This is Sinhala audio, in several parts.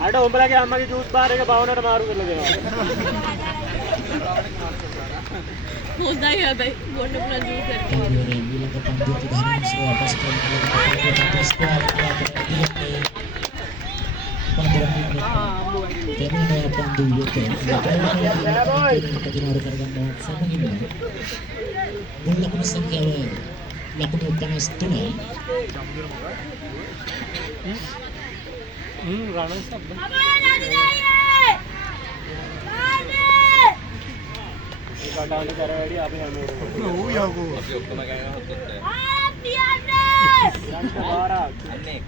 අර උඹලගේ අම්මගේ ජූස් බාර් එක බවනට මාරු කරලා දෙනවා. හොඳයි හැබැයි බොන්න පුළුවන් ජූස් එක. කටාවලි කර වැඩි අපි හැමෝම ඔව් යකෝ අපි ඔක්කොම ගෑනවා හොත්තත් යන්න පාරක් අන්නේ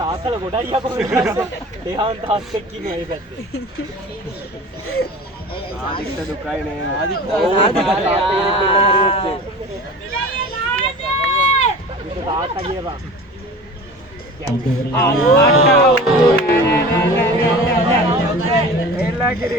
තාත්තල ගොඩයි යකෝ එහාන් තාත්තෙක් ඉන්නේ මේ පැත්තේ ආදිත්ත දුකයි නේ ආදිත්ත තාත්තා කියපන් එලා කිරි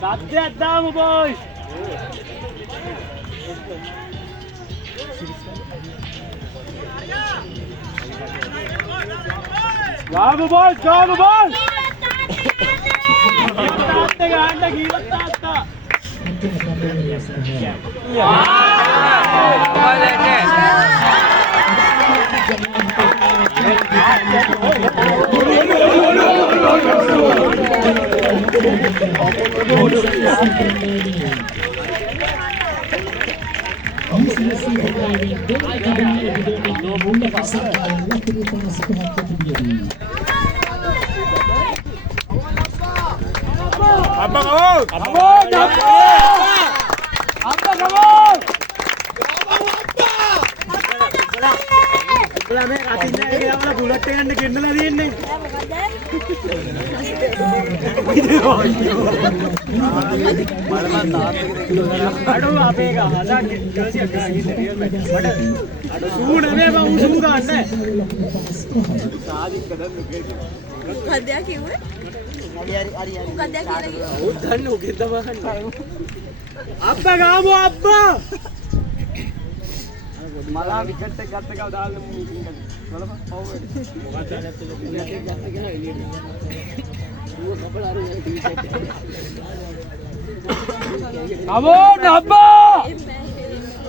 Subject down, boys. Bravo, boys. Bravo, boys. Abang kamu! Abang! Abang kamu! Belah me katinnya ini apa bulat dengan degenda lagi ini. Aduh apa ya? Ada kerja kerja serius macam. Aduh suhu nih bang, suhu kan nih. Sadik kadang begitu. Kerja kiu? Hari. Kerja kiu lagi. Udah nu kita makan. Abba kamu abba. මලා විකට් එක ගත්ත ගාව දාන්න මීටින් එක. බලපන් පව් වැඩ. අබ්බා!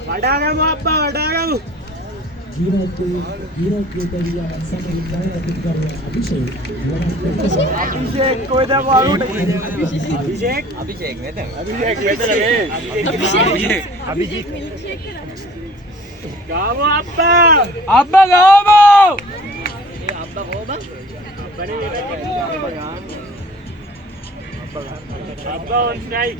වඩාගමු අබ්බා වඩාගමු. अभिषेक कोई था मालूम अभिषेक अभिषेक वेदर अभिषेक वेदर अभिषेक गावो अब्बा अब्बा गावो ये अब्बा गावो बने अब्बा on strike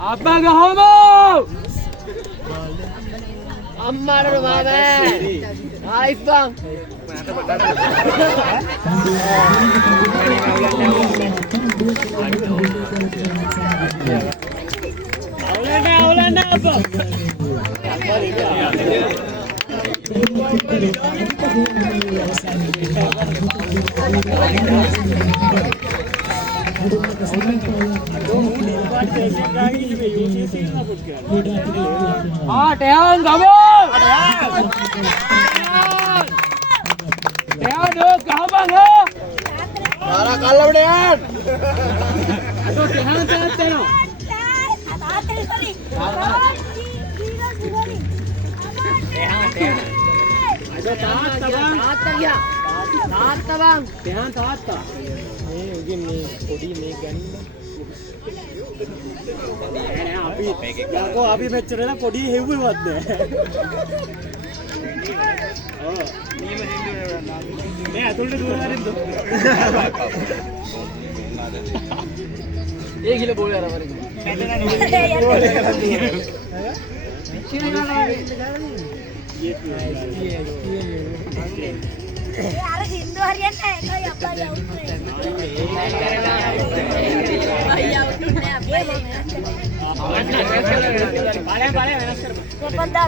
Abba gahomo Amma ro baba Hai bang Aulana Abba Tehan kamu Tehan dong kau bang ya Marah kalau Tehan aduh Tehan Tehan aduh taat bang Tehan taat ini mungkin nih kodi nih kan याको अभी मैं चलेला कोडी हेवू मत दे मैं अतुल्ले दूर मारिंदो 1 किलो बोल यार हमारे यार हिंदू हरियन है कोई अब्बा जाऊं भैया उठने अब्बा बाले बाले ये बंदा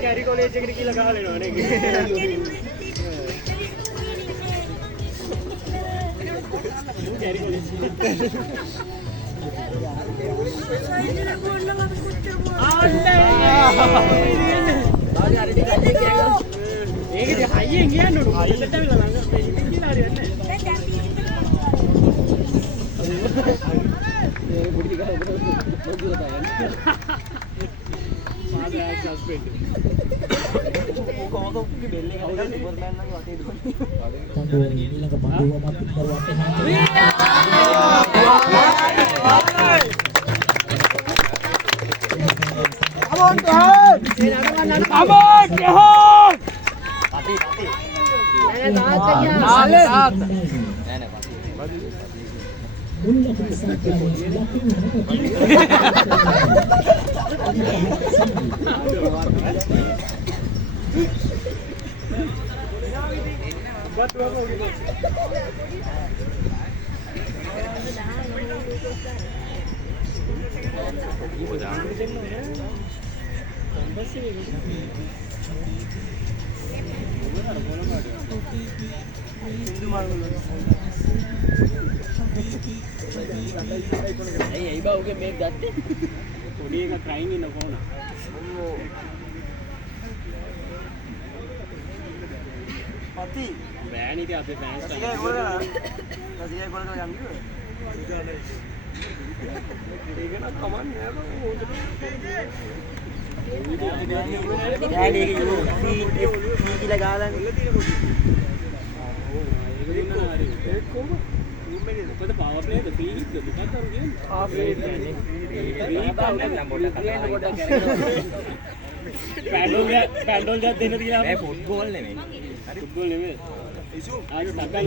कैरी कॉलेज की लगा लेना कैरी कॉलेज ඇයි බා උගේ මේක ගත්තේ? පොඩි එක ට්‍රයින් ඉන්න කොහොන. අම්මෝ. පති. බෑනේ ඉතින් අපේ ෆෑන්ස් රසිකයි ගෝල කරා. රසිකයි ගෝල කරා යන්නේ. ඒක නම් කමන්නේ නෑ බං හොඳට. ඩෑඩි එක යෝ කියලා ගාලානේ. ඒක කොහොමද? මොකද පාවර් ප්ලේ එක ෆ්‍රී හිට් දුකක් අර කියන්නේ. ආ ෆ්‍රී කියන්නේ. පැන්ඩෝල් එකක් දෙන්න තියලා නෑ ෆුට්බෝල් නෙමෙයි. ෆුට්බෝල් නෙමෙයි. ආයෙ ටක්කල්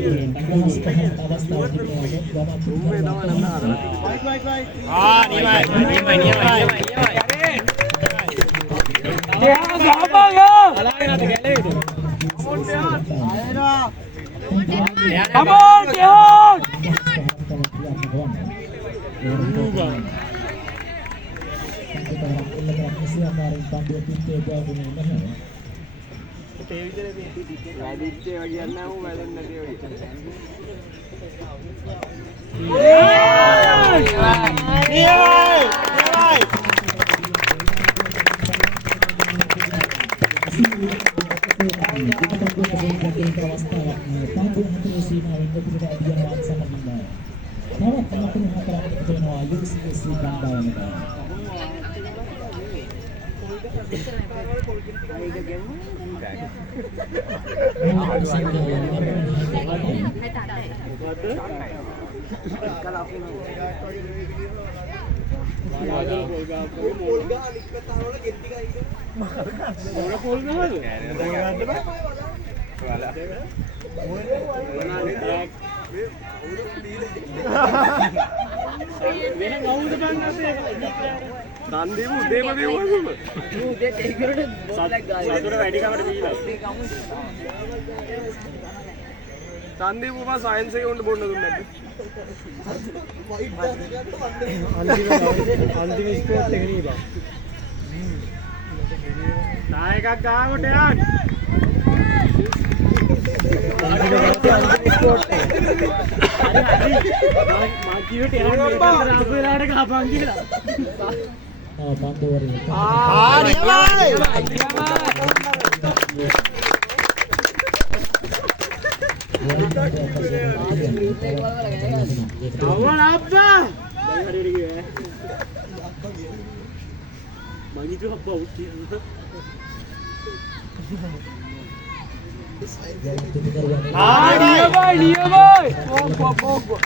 වැඩිච්චේ වගේ යන්න ඕ වැඩෙන්නේ නැති වගේ. දන්දීපු උදේම දෙවුවම උදේ තේකරට බෝලක් ගාලා සතුට වැඩි කමට දීලා දන්දීපු මා සයන්ස් එකේ උන්ට බොන්න දුන්නේ නැද්ද? අන්තිම ස්පෝර්ට් එක නේ බා. නායකක් ගාවට යන්න. මා කිව්වට යන්න මේ අතර ආපු වෙලාවට ගහපන් කියලා. අවුල අප්පා. දැන් හරියට කිව්වේ. මගිතු අප්පා උත්ති. නියමයි. ඕකෝ.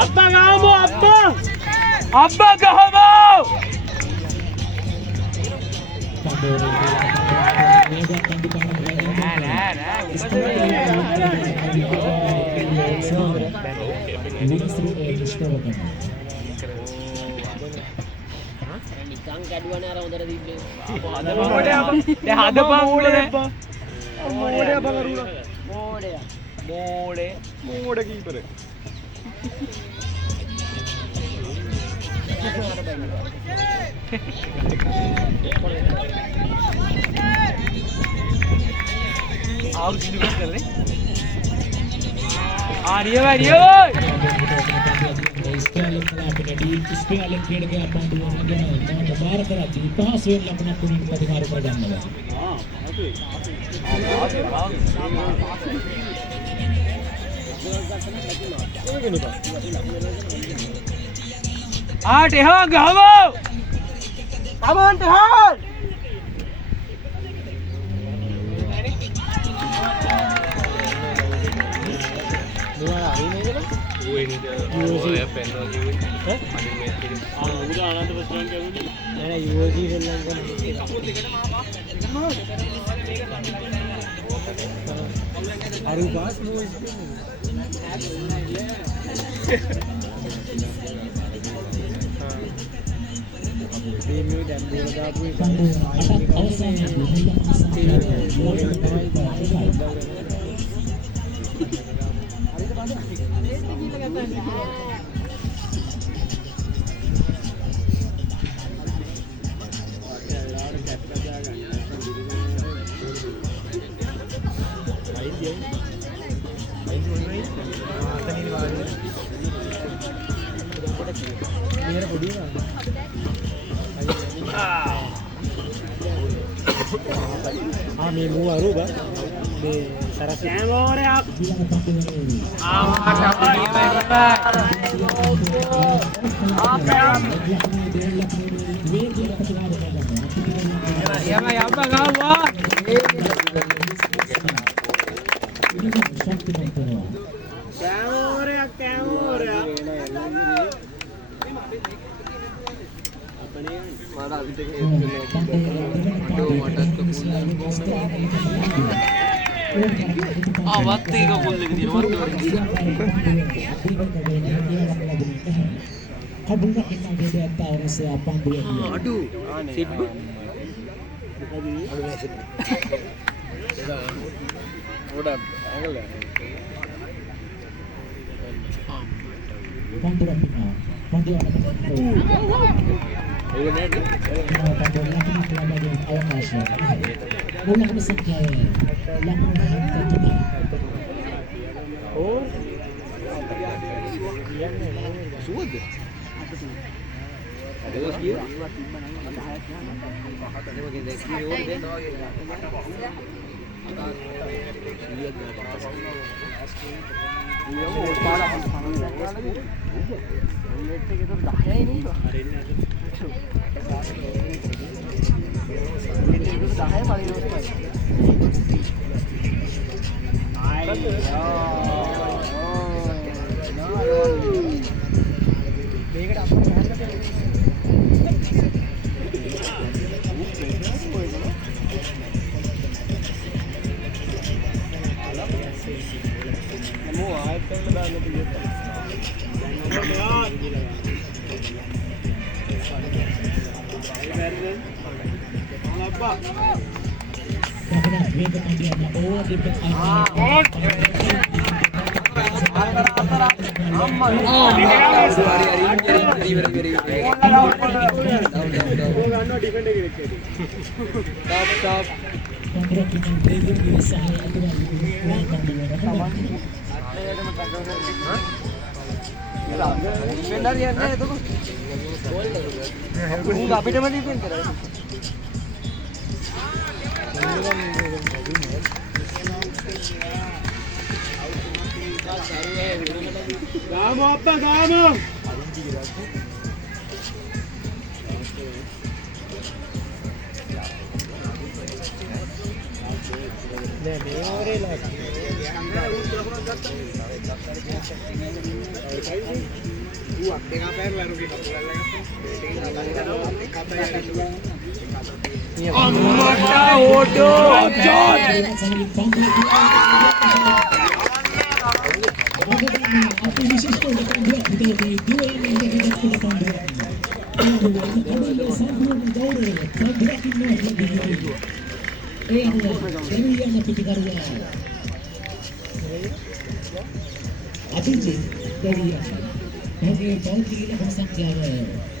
Abba gamo, Abba gamo. මෝඩ කීපර ඉස්ප්‍රාලෙන් කලාපෙටදී ඉස්ප්‍රාලෙන් ක්‍රීඩකයා පන්දුව නගන බාර කරද්දී පහසුවෙන් ලකුණක් උනින් ප්‍රතිකාර කරගන්නවා. Tehang gawo. Come on, Tehang!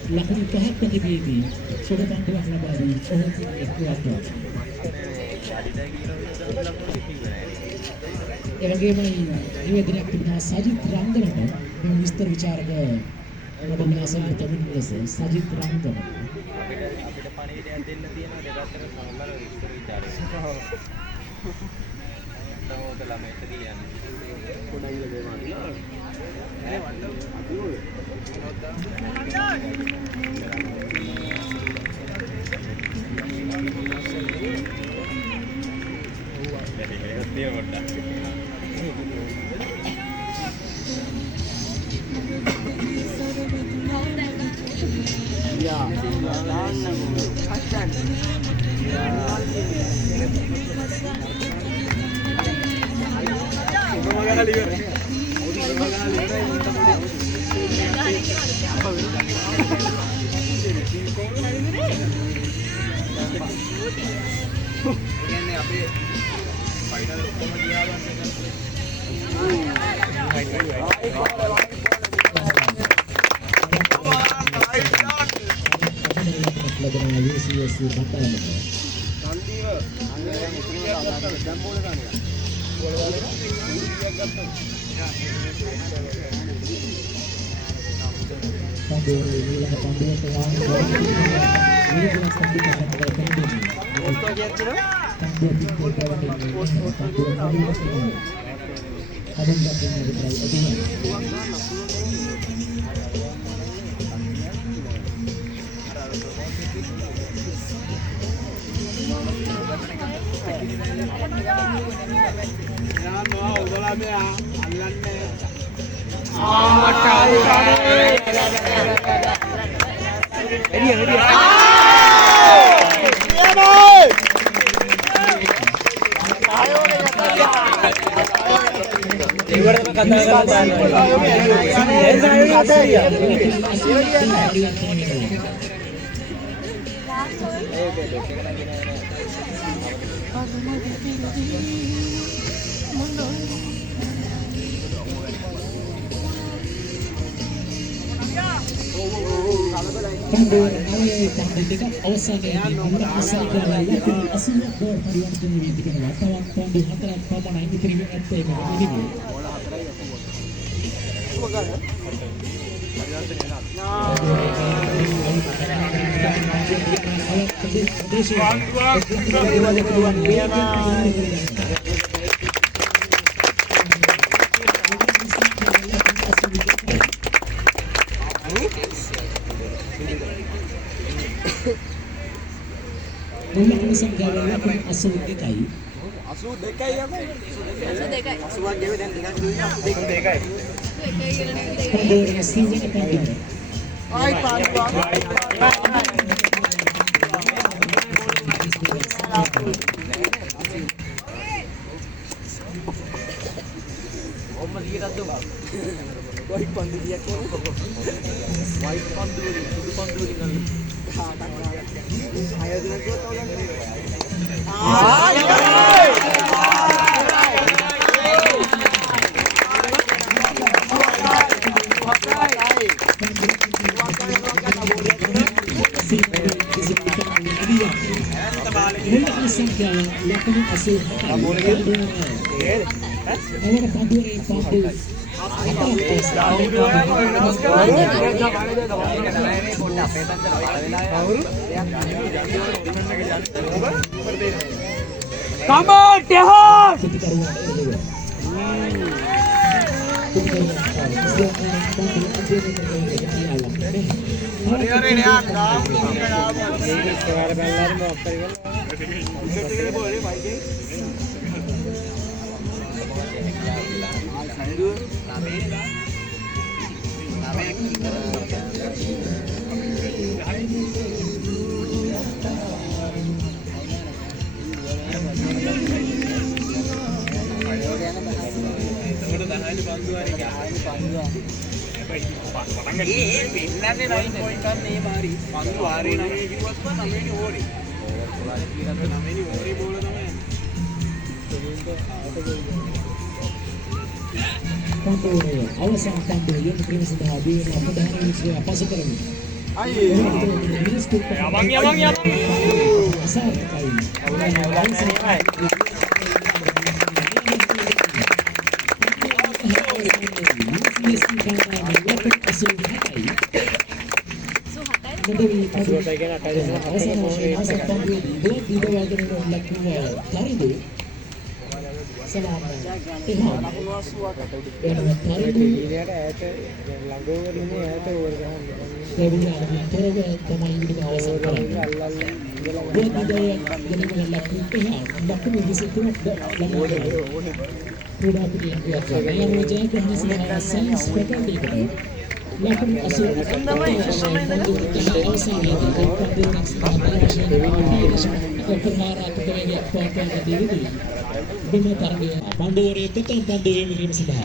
Lakukan tahap PTBB sudah bantuan labari oh itu ඒ වගේම නිවේදනයක් තිබෙනවා සජිත් රංගනට මේ විස්තර විචාරක මොඩල් අසල තමින් ලෙස සජිත් රංගන අපිට පණිවිඩයක් දෙන්න තියෙනවා දෙපැත්තට සමබර විස්තර විචාරය. නෝද ළමයට කියන්නේ. පොඩ්ඩක් ඉල දෙනවා. ඈ අවසන් පන්දුව යොමු කිරීම සඳහා බීන ප්‍රධාන විශ්ව පසු කරමු. Panduwari betul panduwari mirim sedah.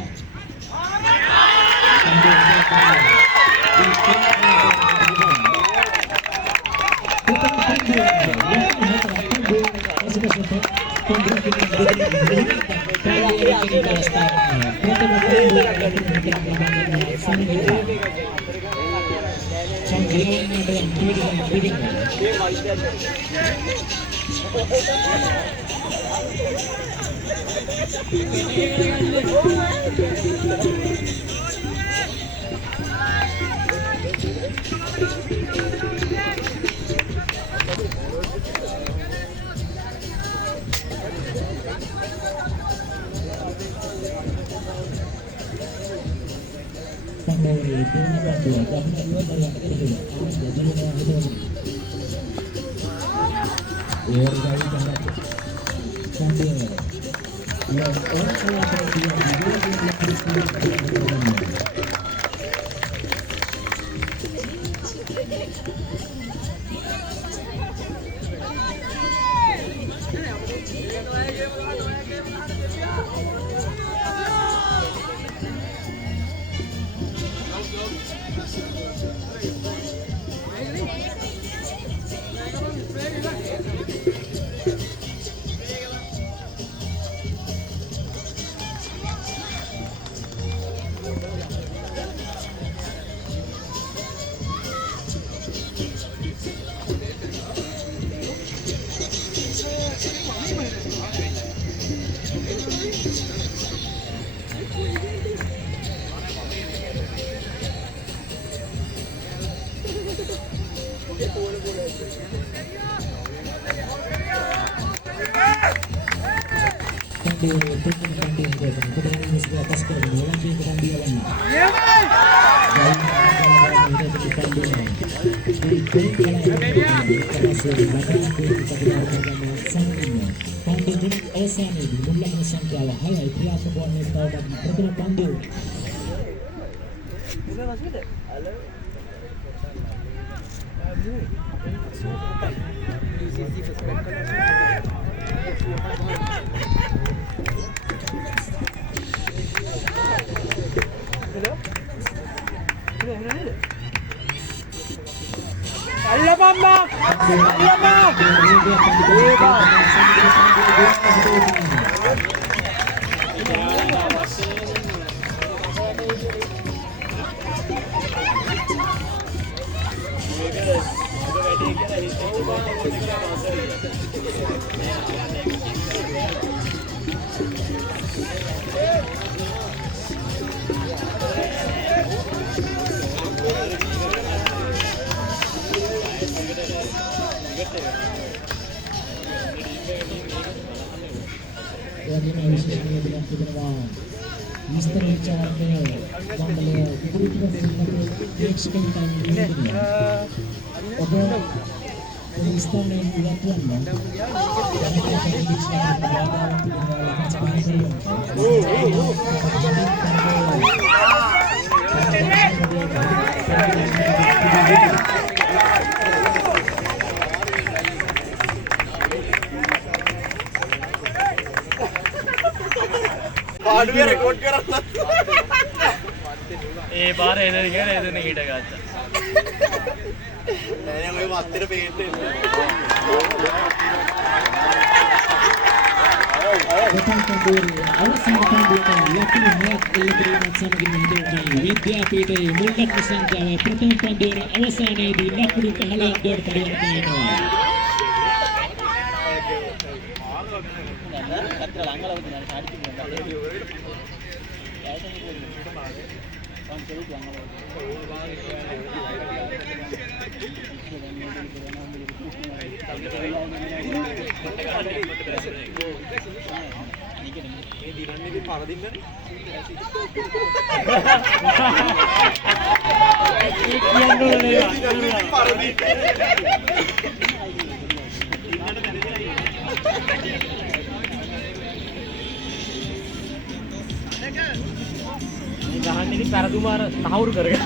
ගහන්නේ පෙරදුමාර තහවුරු කරගෙන.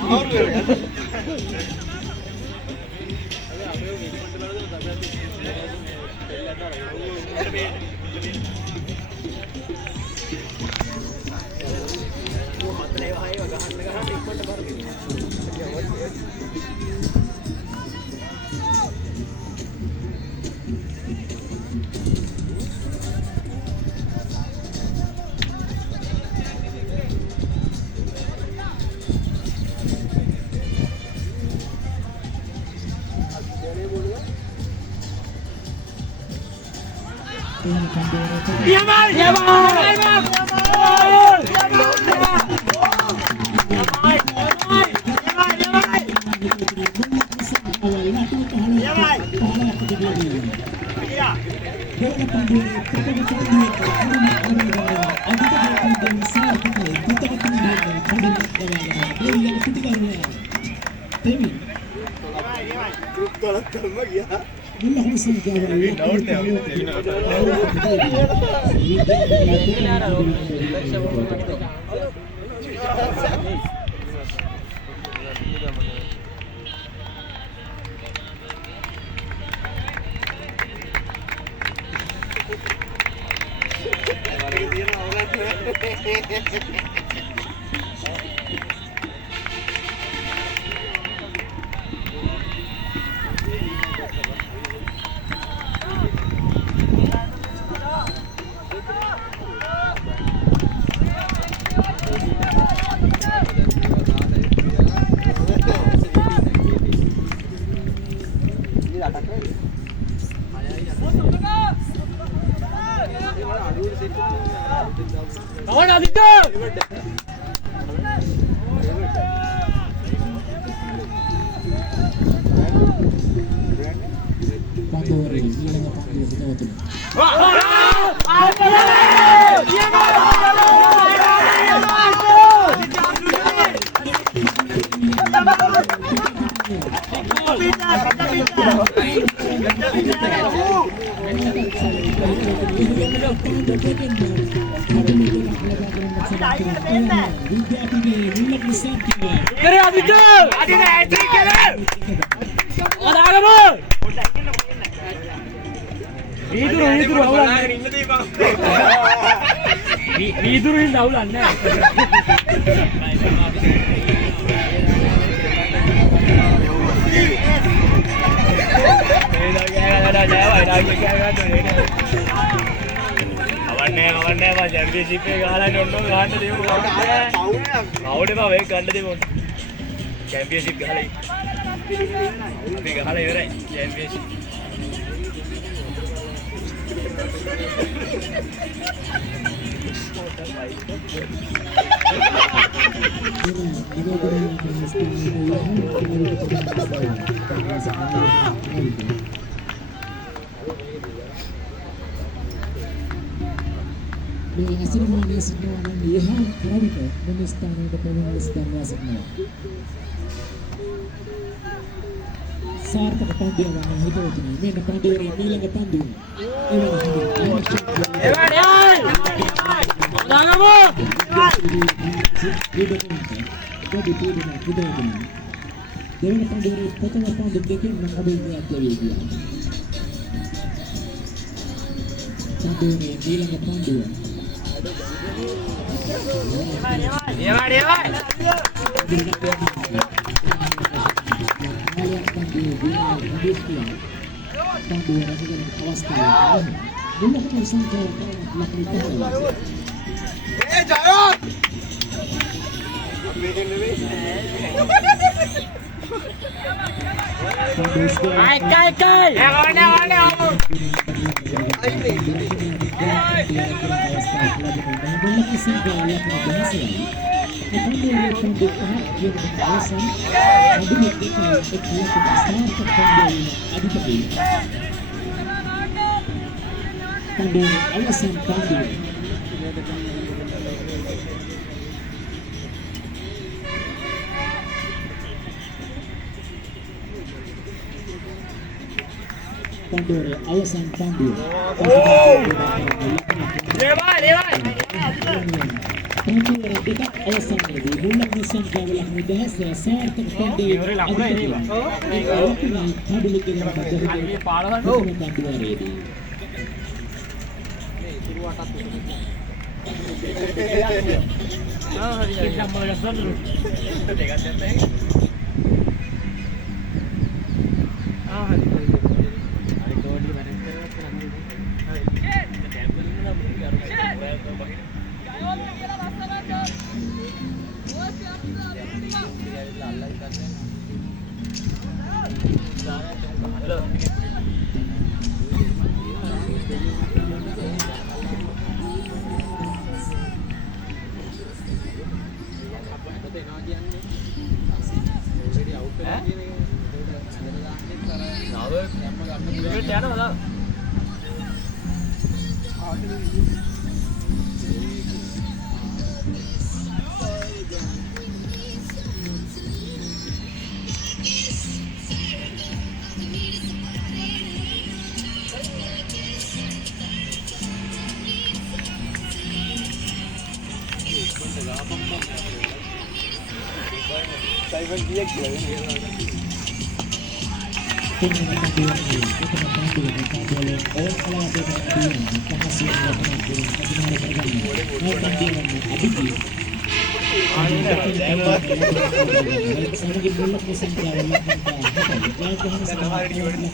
Saartaka pandiawana hitotuni menna pandiwari ඊළඟ pandiwa දෙවන පන්දුවේ ප්‍රථම පන්දු දෙකෙන් නම් අභියෝගයක් ලැබෙනවා. පන්දුවේ ඊළඟ පන්දුව. Pandu pahak yang beralasan Pandu dekai eklah besar terpandu adipati Pandu alasan Pandu Pandu alasan Pandu Pandu dekat alasan ini bulan musim kawalan mudah sesar terpandu adipati Pandu dengan Pandu Pandu ready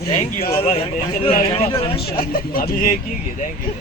Thank you. Abhishek ki thank you.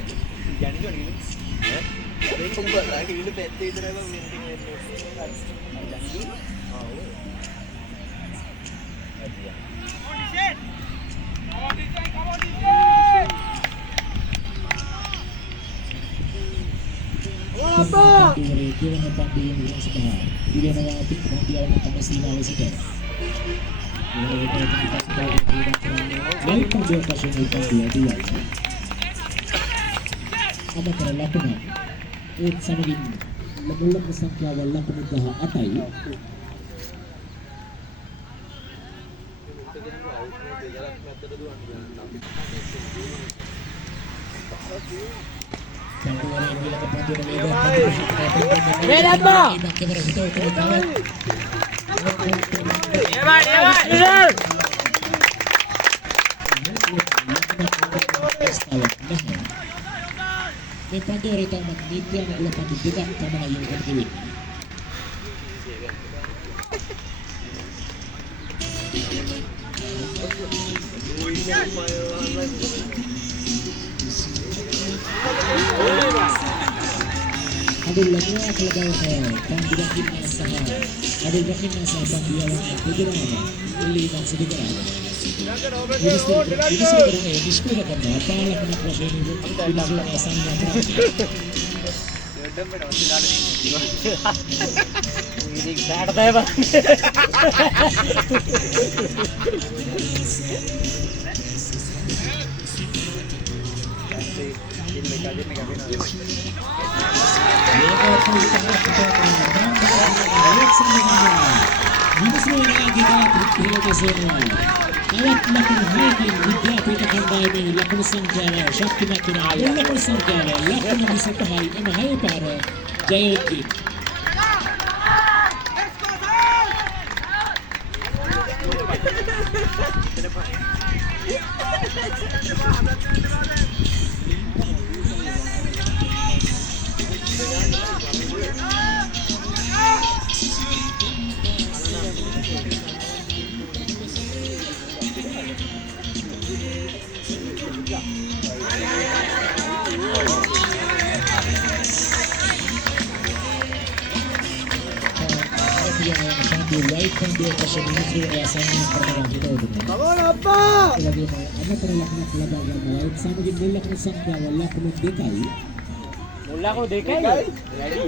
මුල්ලාකෝ දෙකයි වැඩි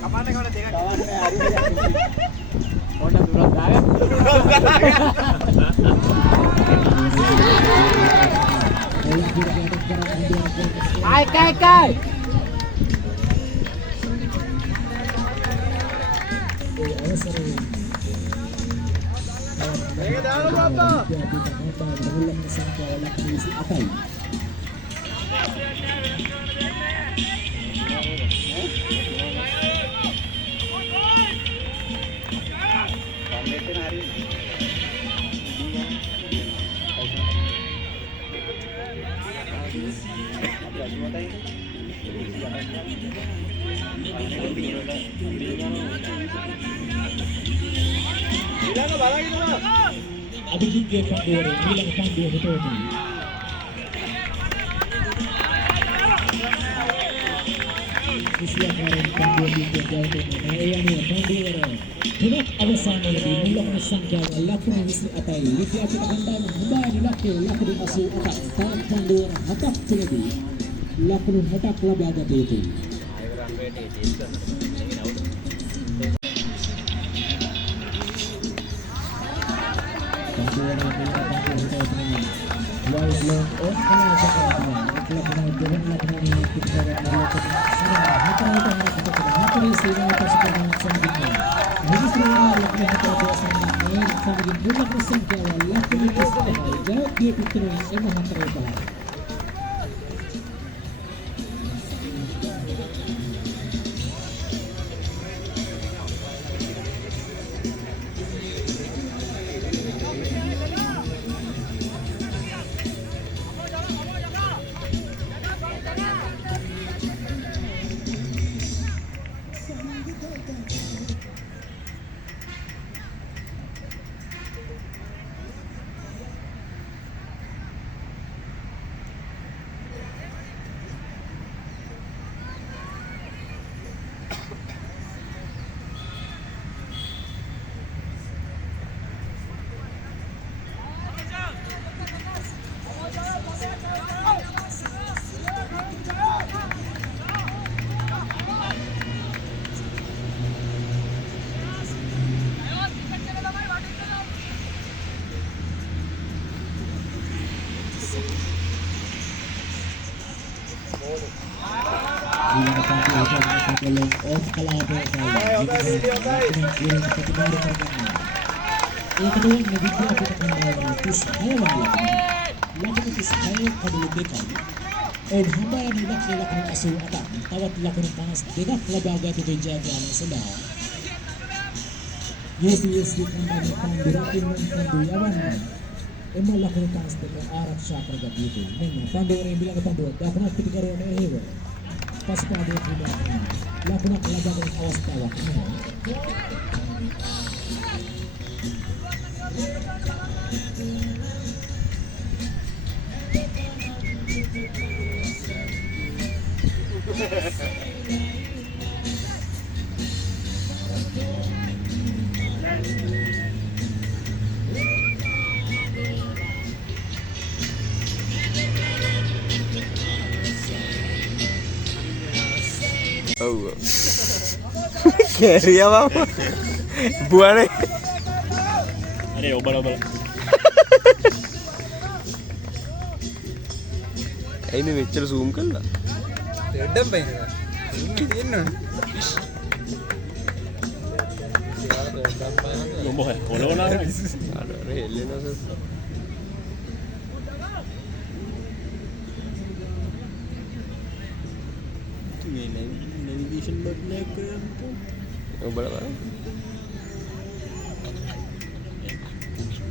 කපන්න කවුද දෙක පොඩ්ඩක් දුරක් දාගන්න ආයි කයි මේක දාන්න බබ්බා අභිජිත්ගේ පන්දුවරේ ඊළඟ පන්දුව හිටවතුයි. විශ්වාසයෙන් පන්දුව දිගේ ජයගන්නේ ඒ අනුව පන්දුවර තුනක් අවසානයේදී මුල්ලකුණු සංඛ්‍යාව ලකුණු 28යි. විද්‍යාපිට කණ්ඩායම හොඳයි ලක්ෂ්‍ය ලකුණු 88ක්. තාත් පන්දුවර 7ක් තුලදී ලකුණු 6ක් ලබා ගත යුතුයි. ආරක්ෂා කරගත යුතුයි. මෙන්න පන්දුවරේ ඊළඟ පන්දුව දකුණට පිටිකරවන හේව. පස්පාදයේ පිළිබඳ ලකුණක් ලබා ගන්න අවස්ථාවක් නැහැ. Keriya mama buane අනේ ඔබලා ඇයි මේ මෙච්චර zoom කළා දෙඩම් බයිනවා zoom තියෙනවා මොබහ පොළවනා අර හෙල්ලෙනවද navigation button එක ඔබලා බලන්න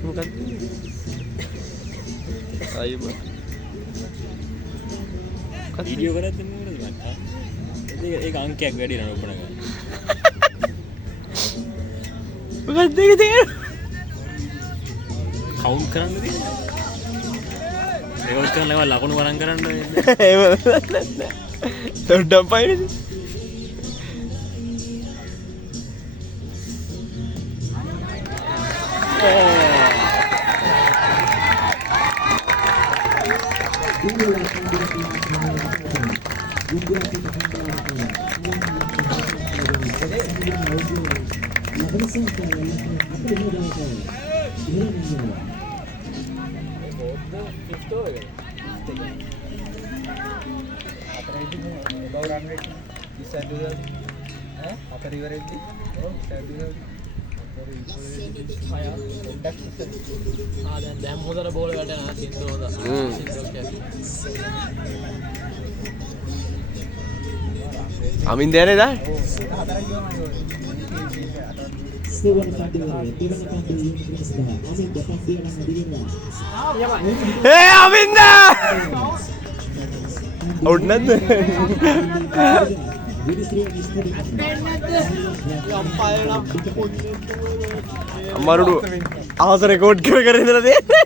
මොකක්ද අයියෝ වීඩියෝ කරද්දී නෙමෙයිද මට ඒක අංකයක් වැඩි නේද ඔබන ගන්න මොකක්ද ඒක තේරෙන්නේ කවුන්ට් කරන්න තියෙන්නේ රෙකෝඩ් කරලා ලකුණු වරන් කරන්න එහෙම නෑ තොඩම් පයින්නේ විද්‍යාපීඨ කණ්ඩායමට ලබන සංඛ්‍යාව ලකුණු 49කට ඉහළ යනවා. දැන් හොදට බෝල වැටෙනවා සින්දු හොද. අමින් දෙන්නේ dah. සෙවන කඩේ දෙවන කඩේ යුනිවර්ස් දා අමින් දෙපක් දිගට දිගිනවා. අමින්ද! අවුට් නැද්ද? අම්මාරුඩු ආස රෙකෝඩ් කර ඉඳලා තියෙන්නේ.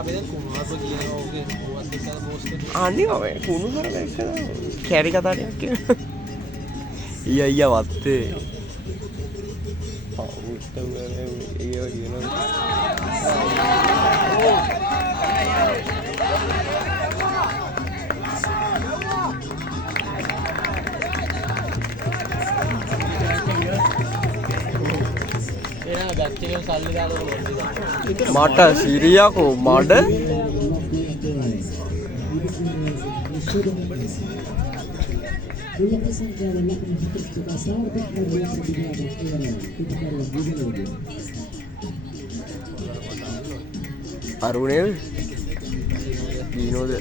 අපි දැන් කුණුවතු කියනවා ඔගේ ඔවත් එක්කලා පෝස්ට් කරනවා. අනේ ඔය කුණු කරලා එක්ක කැරි කතාවක් කියනවා. ඊයා වත්තේ. මට සිරියකෝ මඩ අරුණේ දීනෝද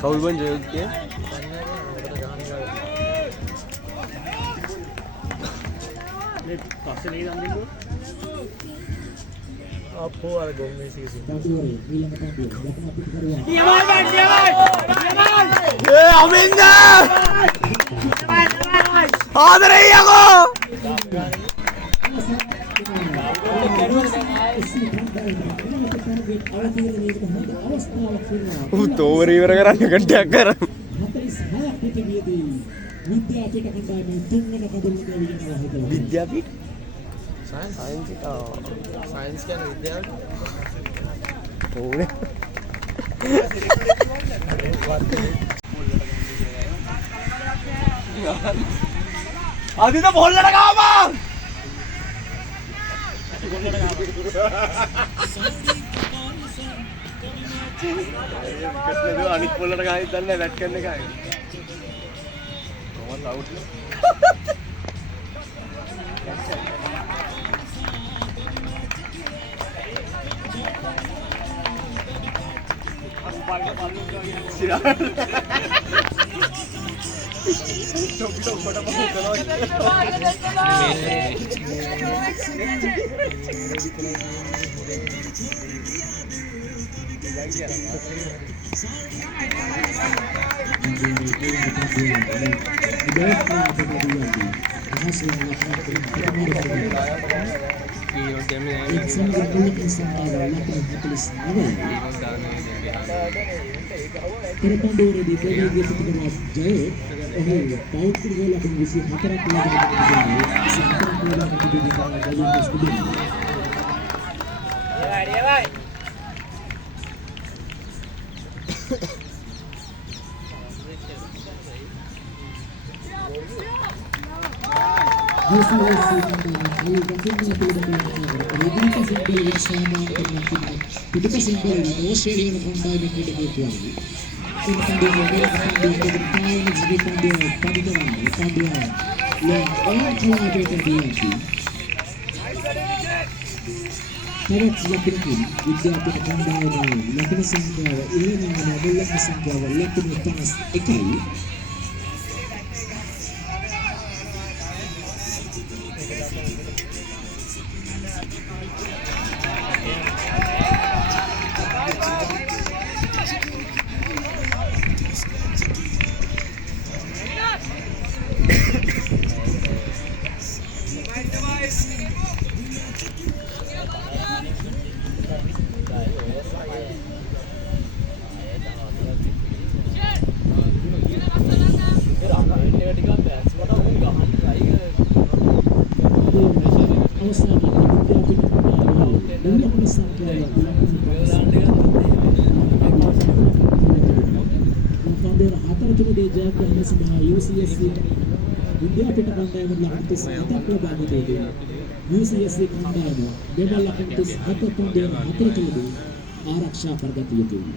කවුල් බං ජයොත් කිය මේ පස්සේ නේද අඳින්න අපෝ අර ගොම්මේ සීසි අමින්ද ආදරේ යකෝ තෝවර ඉවර කරන්න කට්ටයක් කරන්න විද්‍යාපීඨ කණ්ඩායමේ තුන්වන කඩුවට විජිනවා හිතනවා. විද්‍යාපීඨ සයන්ස් කියන්නේ විද්‍යාව. ඕනේ. අදිට බොල්ලට ගාපන්. කස්නේ අනිත් බොල්ලට ගායි දන්නේ වැට් කරන එකයි. කොහොමද අවුට් නේ? සමග මුල්ලකුණු සංඛ්‍යාව ලකුණු 49. පෙරපන්දුවේදී ප්‍රවේගයේ ප්‍රතික්‍රියා ජය ඔහු පෞද්ගලික ගෝල ලකුණු 24ක් ලබා තිබෙනවා. 24ක් ලබා තිබෙනවා ගලියස් තිබෙනවා. විද්‍යාපීඨ කණ්ඩායම ලකුණු 37ක් ලබා දෙන්නේ. UCSC කණ්ඩායම මෙම ලකුණු 37.4 ආරක්ෂා කරගත යුතුයි.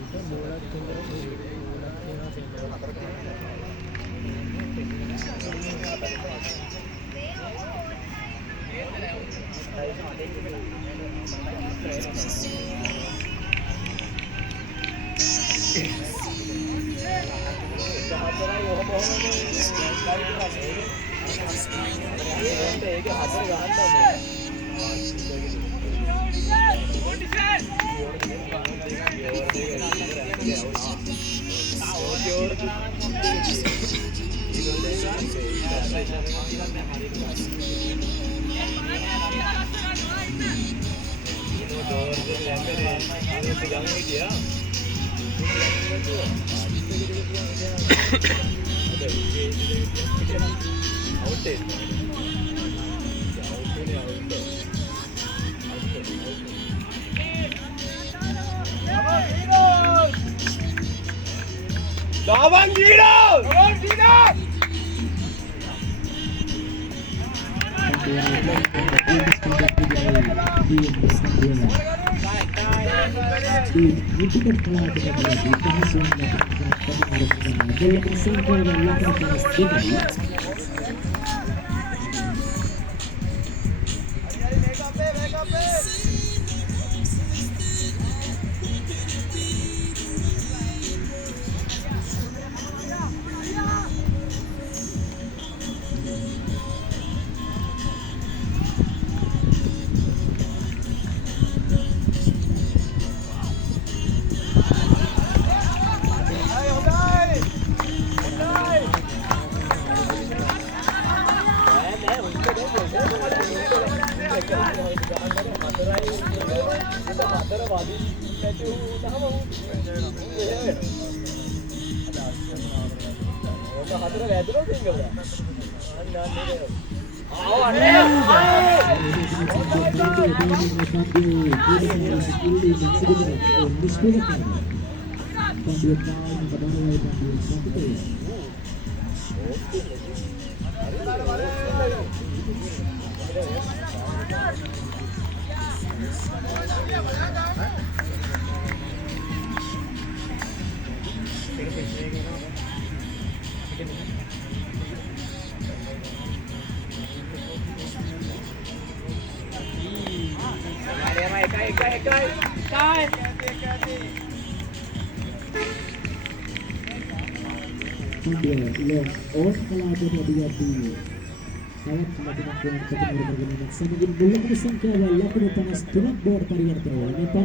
Sambil belum sangka lakukan panas tunak bor pariwarta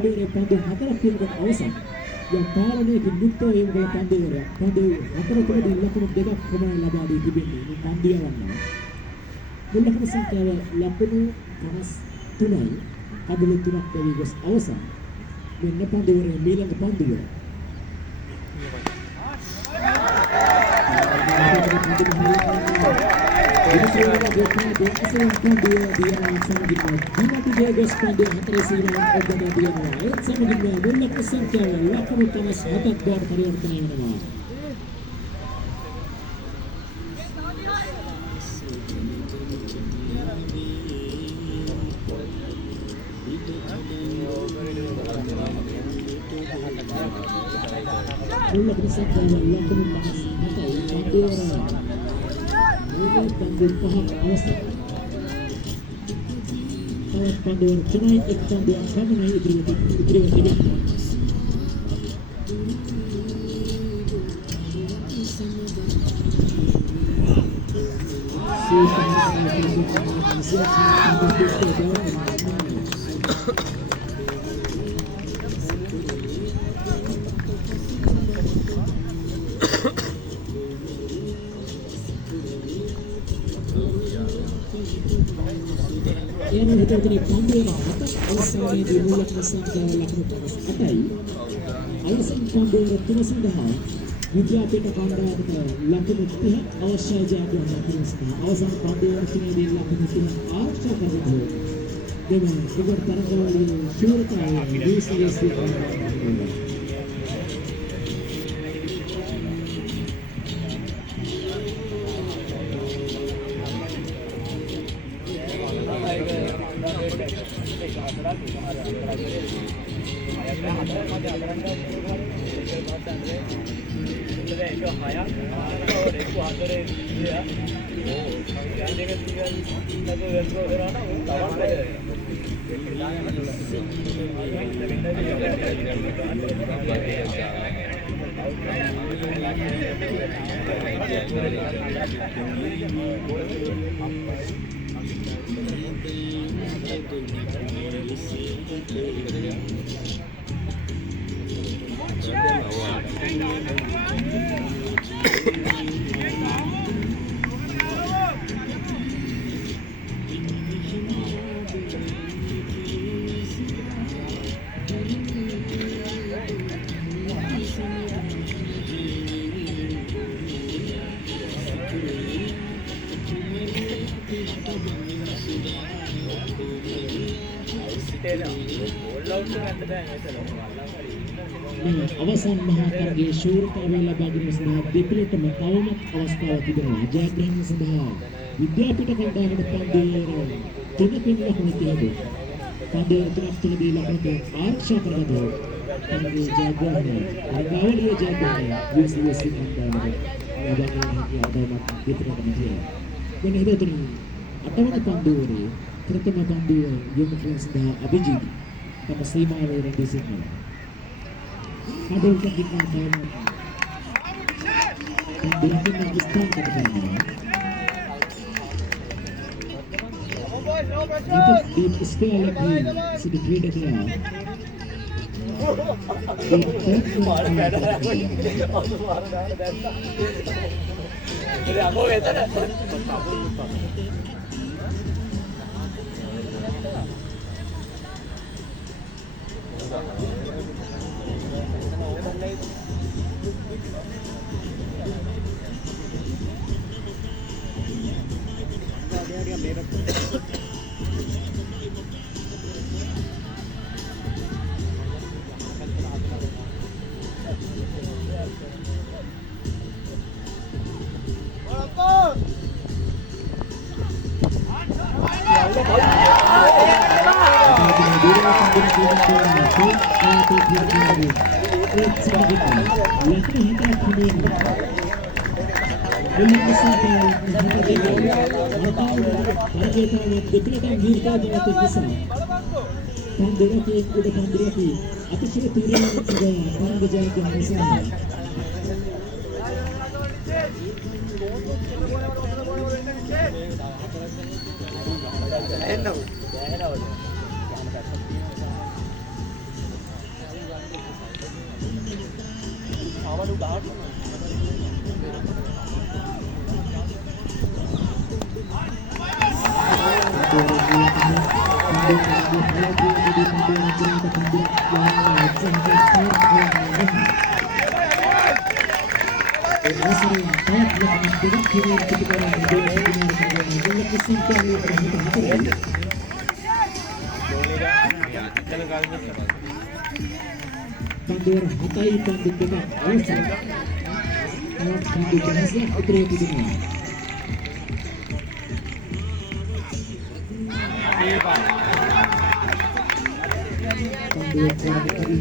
ini pandu hatara pilih awasam yang paling ini kita yang kalau pandu hatara itu di lakukan dega kemana labadi di bini ini pandu yang mana belum sangka lakukan panas 3යි කඩලු 3ක් දෙවි ගොස් අවසන් මෙන්න පන්දුවරේ ඊළඟ පන්දුව panduan tonight ek panduan kami idri Yang kita beri panduan atas alasan dimulai masalah lakukan atai alasan panduan itu sudah විද්‍යාපීඨ කණ්ඩායමට ලකුණු 30 අවශ්‍යයි ජයග්‍රහණය කිරීම සඳහා අවසන් පන්දුවල තුනේදී ලකුණු 30 ආරක්ෂා කරගන්න දෙමළ ක්‍රිකට් තරගවල ශූරතාවය VCSC අවසන් මහා තරගයේ ශූරතාවය ලබා ගැනීම සඳහා දෙපිළටම තවමත් අවස්ථාවක් තිබෙනවා. ජයග්‍රහණය සඳහා විද්‍යාපීඨ කණ්ඩායමට පන්දුවර තුනකින් ලකුණු තිබේ. පන්දුවර තුනක් තුනදී ලකුණු ආරක්ෂා කරගන්නවා. පන්දුවේ ජයග්‍රහණය අරගාවලියේ ජයග්‍රහණය VCSC කණ්ඩායමට ලබා ගැනීම ආදායමක් දෙපිළටම තියෙනවා. මෙන්න හිතතුනි අටවන පන්දුවරේ ප්‍රථම පන්දුව යොමු කිරීම සඳහා අභිජීත් තම සීමාවේ රැඳී සිටිනවා. Adul kita tahu, belakang Pakistan kita tahu. Itu di sekolah lagi sudah beda dia. Pandur Hatai Pandur Dekat Alasan Pandur berhasil Putri Pidana Pandur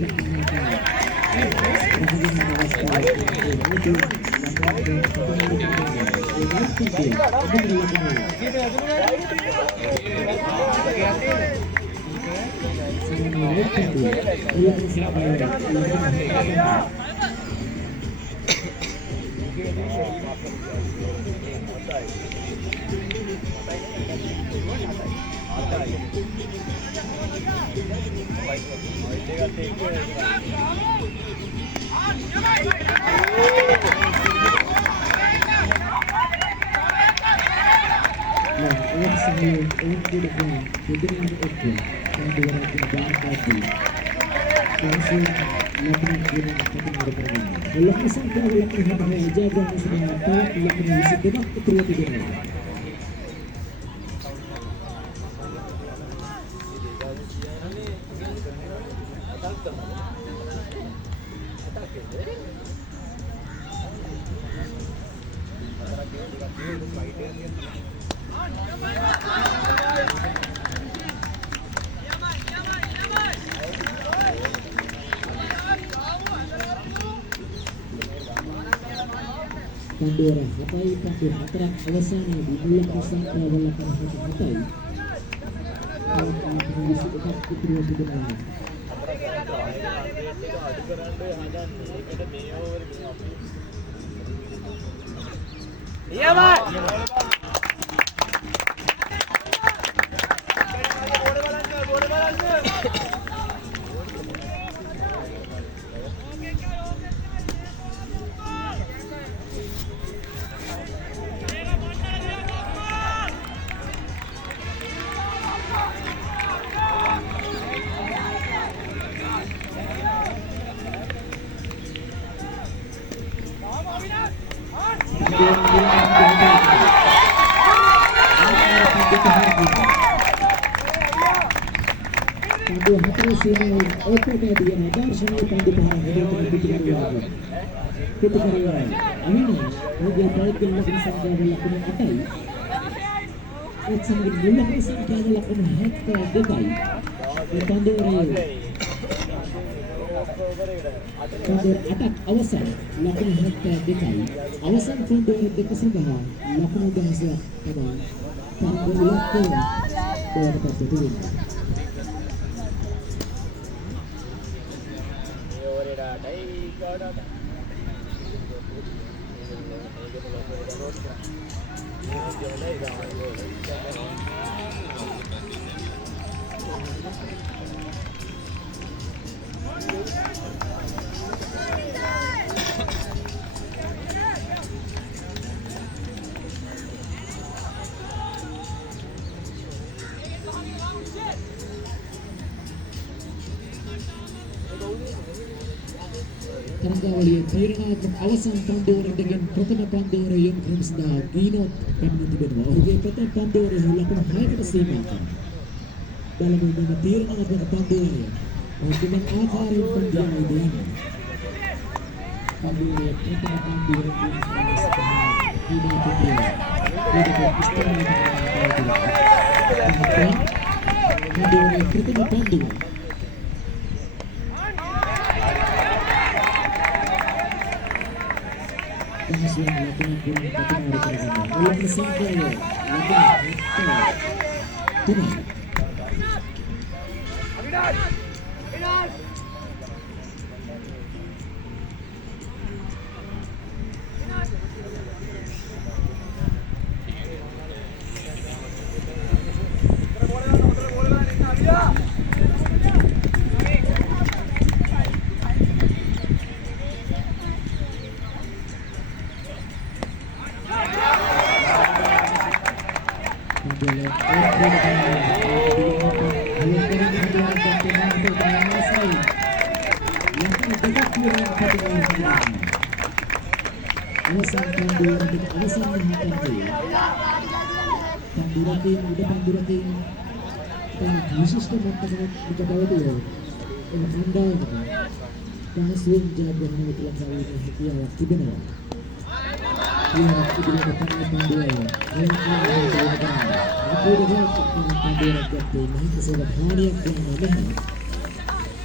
Pandora Hatai Pandur Hatrak Awasana dimulai tersangka walakan Hatai kalau kondisi tetap Putri Pidana iya Pak. Pandu Hatrai Sinai Eko Media Darshan Pandu Bharat Putukariya Amina Media Baik yang lebih sangka melakukan Atai Eksan lebih sangka melakukan Hekta Dekai Pandu Pandur Atak Awasan lakukan Hekta Dekai Awasan Pandur Dekasanggahan lakukan bahasa pada Pandur lakukan bahwa dapat betul Tanggawali Tirna Awasan Pandora dengan Pratama Pandora yang Krimsda Ginot Pembantu Benwa Oke Pratama Pandora lakukan hal keseimbangan dalam membangun Tirna dengan Pandora dengan akar yang pendiam ini Pandora Pratama Pandora yang Krimsda Ginot Pandora dengan istana Pandora Pratama Pandora langsung lakukan pulang pertama bersama ulang sampai lakukan tunai විශිෂ්ට මට්ටමකට පිටපවතිය ඒ කණ්ඩායමට පහසුවෙන් ජයග්‍රහණය කරලා ගන්න හැකියාවක් තිබෙනවා. අපේ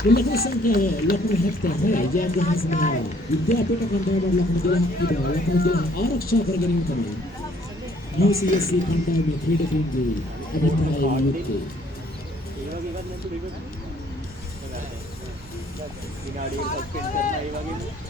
උල්ලේඛන සංඛ්‍යාව ලකුණු 76 ජයග්‍රහණ සඳහා විද්‍යාපීඨ කණ්ඩායමට ලකුණු 12ක් තිබෙනවා. ලකුණු 12 ආරක්ෂා කර ගැනීම තමයි UCSC කණ්ඩායමේ ක්‍රීඩකයන්ගේ අභිප්‍රාය යුක්තේ. විනාඩියකට සස්පෙන්ඩ් කරනවා ඒ වගේම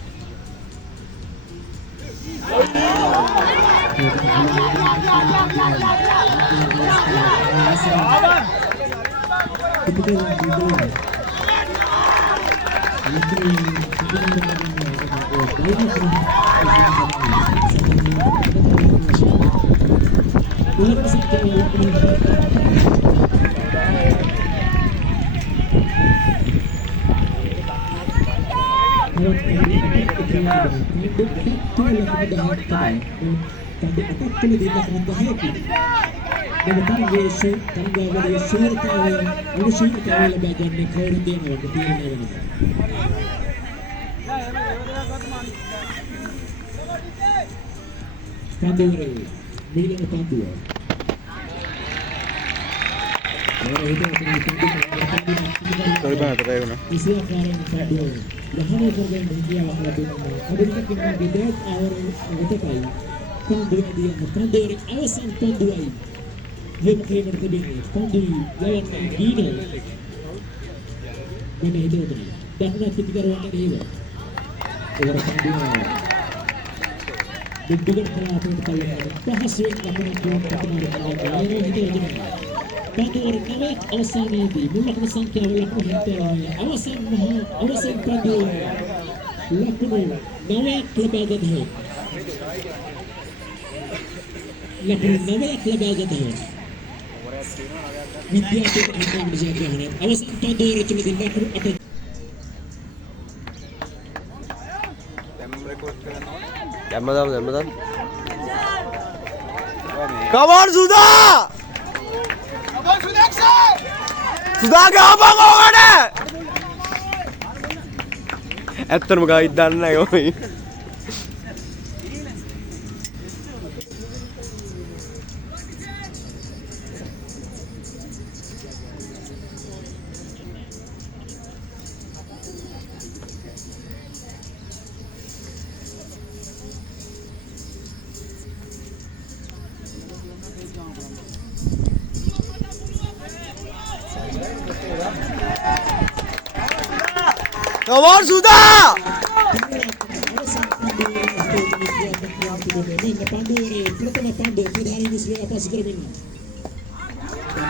Lahana කරගෙන ඉන්දියාවක් ලැබෙනවා. අබිනකකින් ගෙදරට ආවරණ වෙතකයි. පන්දුවේදී පන්දුවේ අවසන් පන්දුවයි. දෙමකේකට තිබෙන්නේ පන්දුවේ යවන්නේ ගීනෝ. මෙන්න හිතේදී. දකුණ පිටිකරවන්නේ නේද? ඒවර පන්දුව. දෙද්දුකට කලාපයට කල්ලනවා. පහසුවෙන් ලකුණක් ගන්නවා හිතේදී. පන්දුවේ නවයක් අවසානයේදී මුලකන සංඛ්‍යාව ලකුණු 70 අවසන් පන්දුවේ ලකුණු 9ක් ලබා ගන්නවා. ලකුණු 9ක් ලබා ගන්නවා. විද්‍යාපීඨ කණ්ඩායමේ ජයග්‍රහණය අවසන් පන්දුවේ තුලදී ලකුණු 8 දැම්මද Come on Sudha! Sudha ගහපන් ඕකට! ඇත්තටම ගාවිත් දන්නේ නැහැ ඔය. Come on Sudha!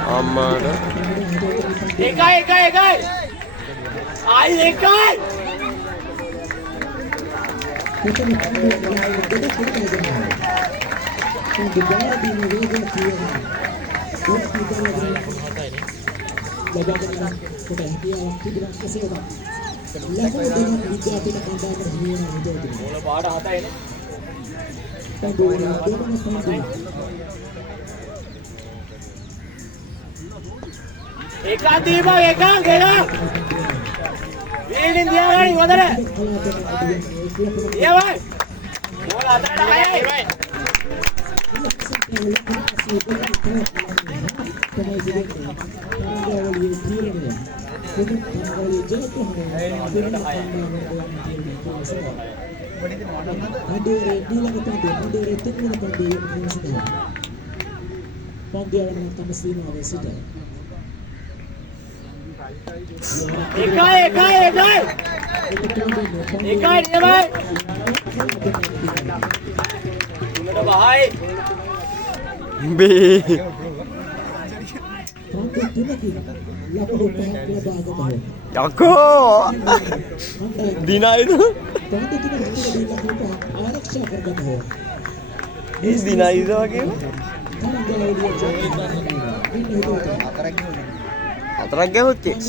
Amara. Ekay. Ay ekay. පාඩ 7යිනේ. එකක් දීපන් එකක්. වීඩින් තියාගන්න හොඳට. ඊයවයි. බෝල 7ට 6යි. Yako! Dina itu? Is Dina itu lagi? හතරක් ගැහුවොත් yes.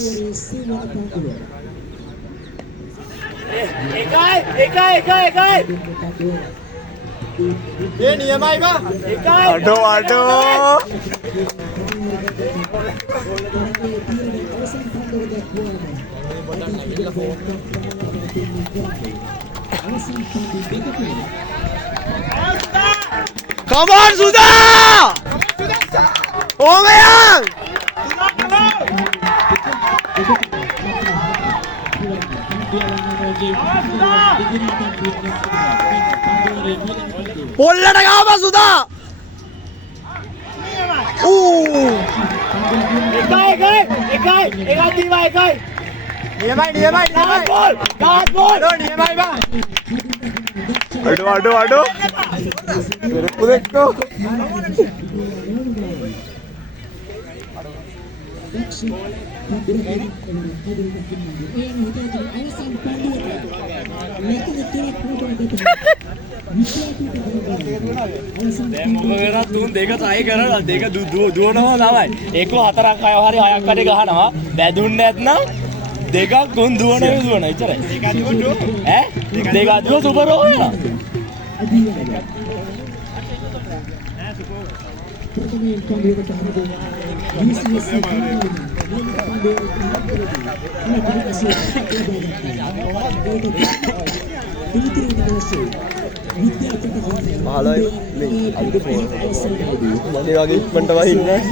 ඒ නියමයි බා. අඩෝ අඩෝ. Come on, Sudha! Oh, man! Bollata gawa Sudha! Aduh. Berekko. තුන් දෙක තයි කරලා දෙක දුවනවා තමයි. ඒක හතරක් අය හරි හයක් හරි ගහනවා. බැදුන්නේ නැත්නම් දෙකක් තුන් දුවන ඉතරයි. ඈ දෙක දුව සුපර් ඕ වෙනවා. Mahalai nih, ada phone. Mana lagi mentawin nih?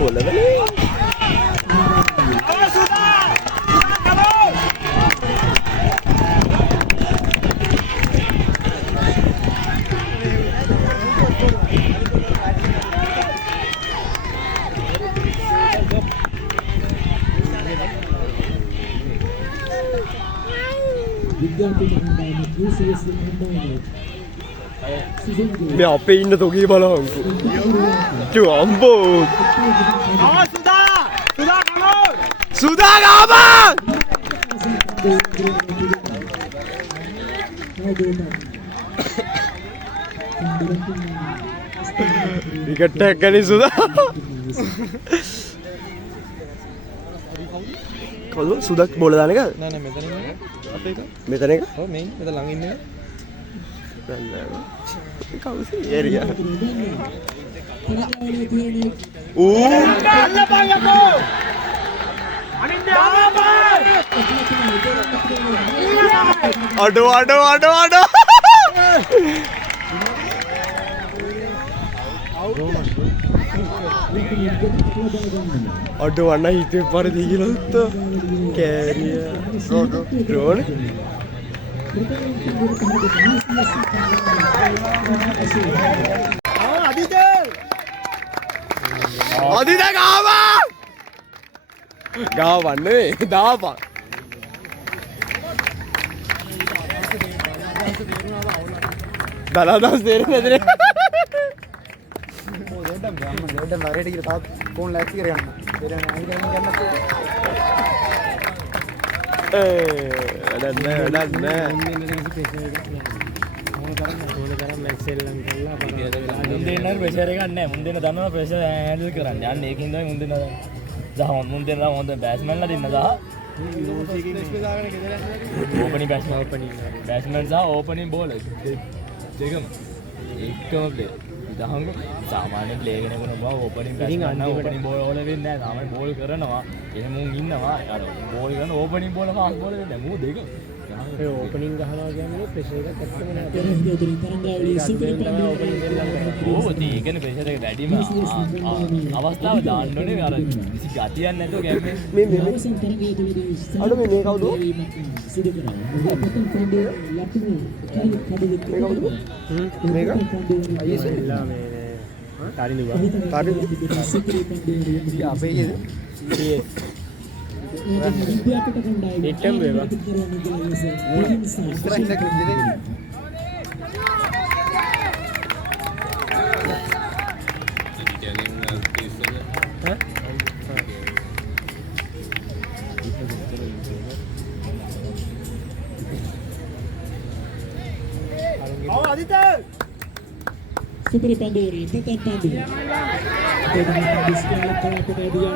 Boleh kan? मैं आपे इन तो की बाला हमको जो अम्बो सुधा गावन इकट्ठा करी सुधा कौन सुधा बोला जाने का ना मेरे का Oh, main, kita langin ni. Kau sih area. Aduh. Aduh, anak itu pada tinggi laut tu. Carrier. Drone. Aditya gawan nih, dapat. Dalam sendiri. Udah ready kita phone lagi kira kan. Kira ni ಮುಂದಿನ ಪ್ರೆಷರ್ ಗಣ್ಣೆ ಮುಂದಿನ ದನ ಪ್ರೆಷರ್ ಹ್ಯಾಂಡಲ್ කරන්න යන්නේ ඒකින්ද ಮುಂದಿನ දහ ಮುಂದಿನ හොඳ බෑට්ස්මන්ලා දෙන්න දහ ඕපනින් බෑට්ස්මන් සහ ඕපනින් බෝලර් දෙකම එකම ප්ලේ දහංග සාමාන්‍ය ප්ලේ කෙනෙකුට ඕපනින් බෑට්ස්මන් ඕපනින් බෝල් වල වෙන්නේ නැහැ සාමාන්‍ය බෝල් කරනවා එහෙම උන් ඉන්නවා අර බෝල් කරන ඕපනින් බෝල ෆාස්ට් බෝල් වෙන්නේ මූ දෙක opening ගහනවා කියන්නේ pressure එකක් ඇත්තම නෑ. ඕ ඒ කියන්නේ pressure එක වැඩිම අවස්ථාව දාන්න ඕනේ අර කිසි ගතියක් නැතුව ගැම්මේ මේ අඩු මේ කවුද? මේක අයියලා මේ කාරිනුවා. අපේ කීයද? Item weva. Superi Panduri, Tekan Pandu. Dengan diskon kalau kemudian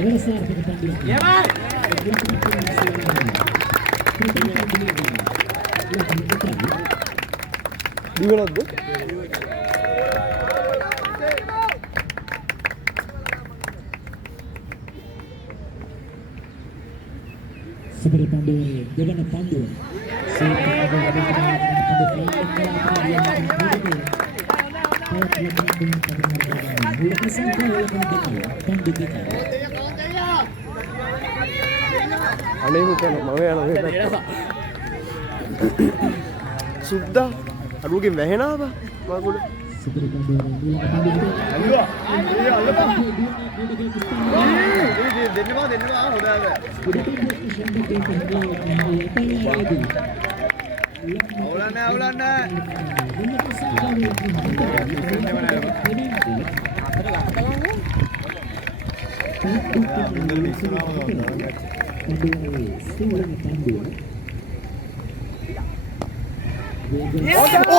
besar ke Pandu. Ya, Pak. Di mana tuh? Superi Panduri, dengan Pandu. Aneh bukan, mau ya lo. Sudah, aduh game වැහෙන apa? Magulo. Superi Panduri,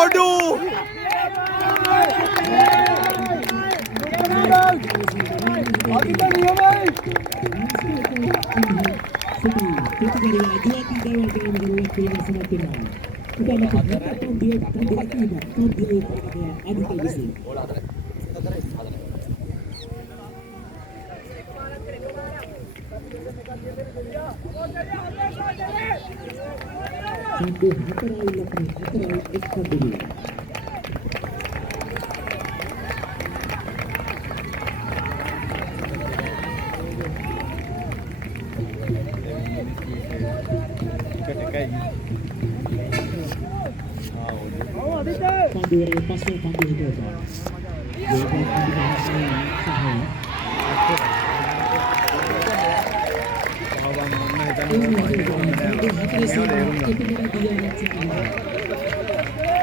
Aduh. Panduri pasal Panduri itu apa?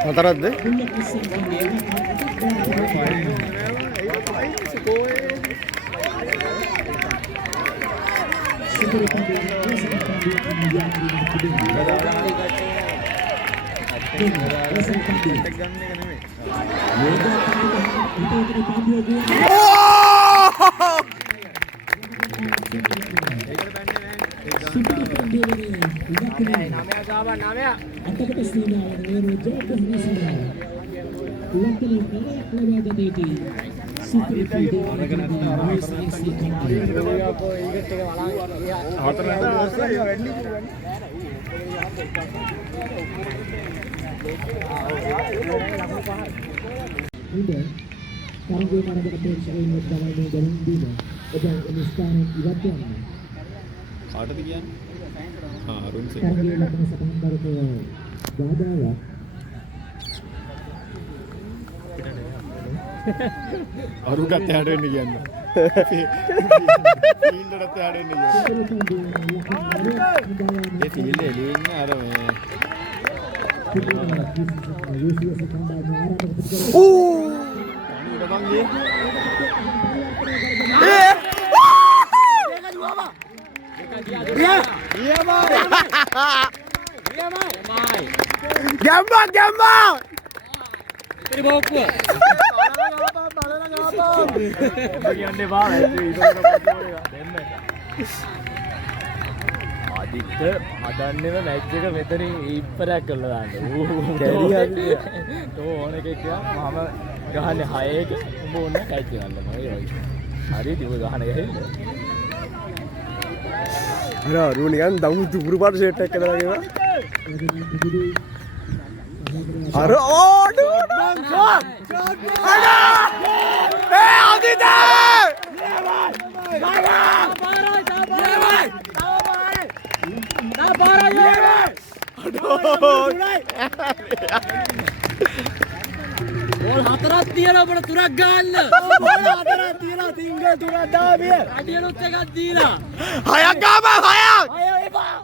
Matarat deh. Udah, sekarang gue karena kita pengen ingat dalam dalam dino, udah ini sekarang ibaratnya. කාටද කියන්නේ? අරුන් Sekarang gue lakukan sekarang baru ke Dada ya. අරුන්ටත් එහාට එන්න කියන්නේ. ෆීල්ඩ්ටත් එහාට එන්න කියන්නේ. ඒ ෆීල්ඩ් එළියේ ඉන්න අර මේ Gampang. ආදිත්‍ය හදන්නේම මැච් එක මෙතනින් ඉප්පරයක් කරලා දාන්න. ඕ ඕන එකක් කියා මම ගහන්නේ 6ක උඹ ඕන කැච් ගන්න මම ඒ වගේ. හරි දිව ගහන ගහන්න. අර නිකන් දවුම් දුරු පාට ෂර්ට් එකක් කරලා වගේ. අර ඕඩු Bola hatarak tiara bola turak galla. Bola hatarak tiara tinggal turak dabiya. Adiyalot එකක් දීලා. හයක් ගාපන් හයක්. අය එපා.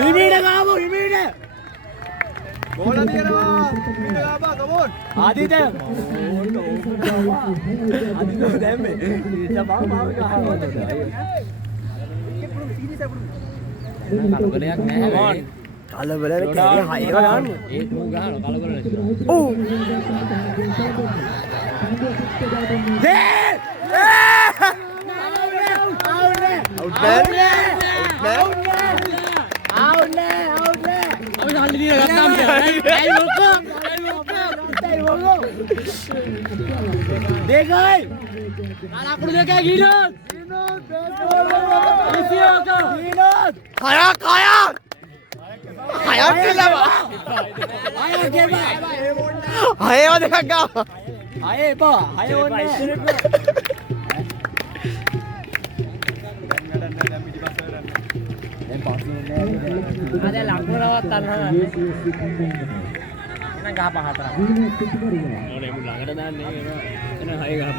හිමීට ගාමු හිමීට. බෝල තියනවා. හිමීට ගාපන් කමෝන්. ආදිත. ආදිත දැම්මේ. ඉතින් බා ගහනවා. නරගලයක් නැහැ. කලබලනේ කැරිය 6 එක ගන්න. ඒත් මූ ගහනවා කලබල නැති. ඔව්. අපි සල්ලි දීලා ගත්තාම ඇයි මොකෝ? දෙකයි අකුරු දෙකයි ගිනොත්. ඉසියක. හයක් කියලා. හයව දෙකක් ගාවා. අය එපා අය ඕනේ අද ලකුණවත් අන්නහන්නේ. එන ගහපන් හතරක්. ඕනේ මු ළඟට දාන්නේ එන 6 ගහපන්.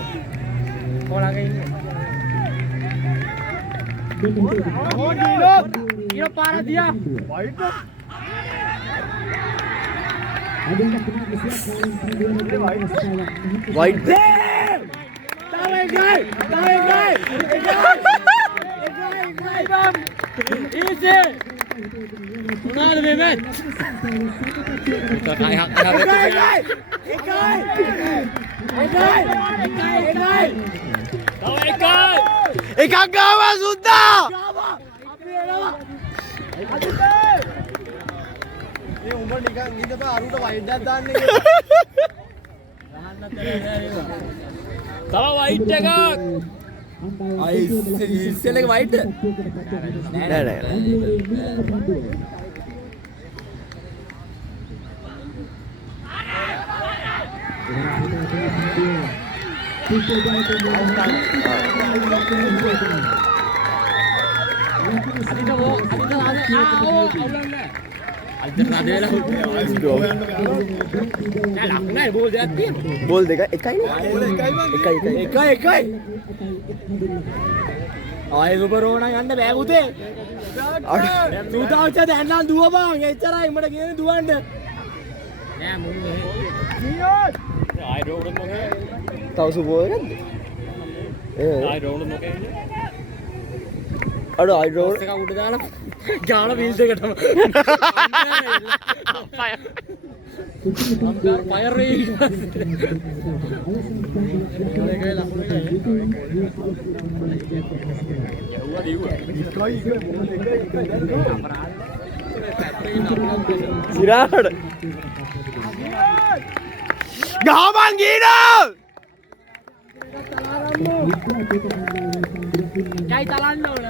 කොහොලඟ ඉන්නේ. ගිනෝ පාර දියා. වයිට් වයිට් මොනවාද මේ මැච්? එකක් ගාවා සුද්දා. මේ උඹ නිකන් ඉඳපන් අරුට වයිට් එකක් දාන්නේ තව වයිට් එකක්. අයි ඉස්සෙල්ලක වයිට් නෑ. බෝල් දෙක එකයි. ආයෙ සුපරෝණ යන්න බෑ පුතේ සූතාවච්ච දැන්නම් දුවපන් එච්චරයි උඹට කියන්නේ දුවන්න නෑ මුන් ආයි රෝඩ් මොකද? තව සුබෝ එකක්ද? ආයි රෝඩ් මොකද? අර අයි රෝල් එක උඩ දාලා ජාල වීල්ස් එකටම ෆයර් රේල් සිරාට ගහපන් ගීනෝ ජයි තලන්න ඕන